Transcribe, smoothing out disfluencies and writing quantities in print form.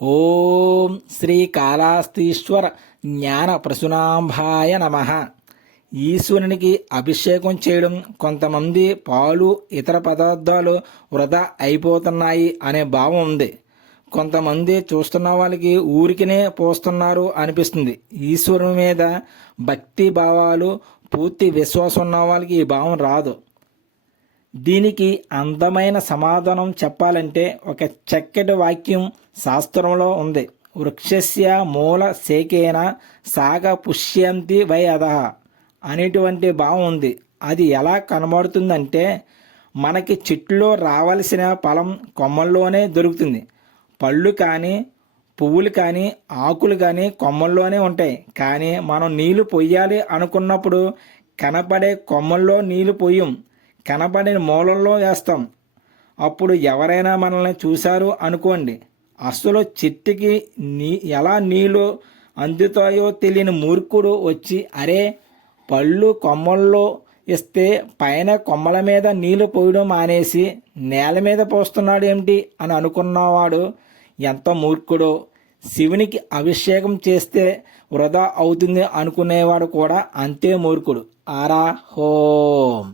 ఓం శ్రీ కాళహస్తీశ్వర జ్ఞాన ప్రసూనాంబాయ నమః. ఈశ్వరునికి అభిషేకం చేయడం కొంతమంది పాలు ఇతర పదార్థాలు వృధా అయిపోతున్నాయి అనే భావం ఉంది. కొంతమంది చూస్తున్న వాళ్ళకి ఊరికినే పోస్తున్నారు అనిపిస్తుంది. ఈశ్వరుని మీద భక్తి భావాలు పూర్తి విశ్వాసం ఉన్న వాళ్ళకి ఈ భావం రాదు. దీనికి అందమైన సమాధానం చెప్పాలంటే ఒక చక్కటి వాక్యం శాస్త్రంలో ఉంది. వృక్షస్య మూల శేకేన సాగ పుష్యంతి వై అధః అనేటువంటి భావం ఉంది. అది ఎలా కనబడుతుందంటే, మనకి చెట్టులో రావాల్సిన ఫలం కొమ్మల్లోనే దొరుకుతుంది. పళ్ళు కానీ పువ్వులు కానీ ఆకులు కానీ కొమ్మల్లోనే ఉంటాయి. కానీ మనం నీళ్లు పొయ్యాలి అనుకున్నప్పుడు కనపడే కొమ్మల్లో నీళ్లు పొయ్యం, కనపడిన మూలంలో వేస్తాం. అప్పుడు ఎవరైనా మనల్ని చూశారు అనుకోండి, అసలు చెట్టుకి ఎలా నీళ్ళు అందుతాయో తెలియని మూర్ఖుడు వచ్చి అరే పళ్ళు కొమ్మల్లో ఇస్తే పైన కొమ్మల మీద నీళ్లు పోయడం మానేసి నేల మీద పోస్తున్నాడు ఏమిటి అని అనుకున్నవాడు ఎంత మూర్ఖుడో. శివునికి అభిషేకం చేస్తే వృధా అవుతుంది అనుకునేవాడు కూడా అంతే మూర్ఖుడు. ఆరా హోం.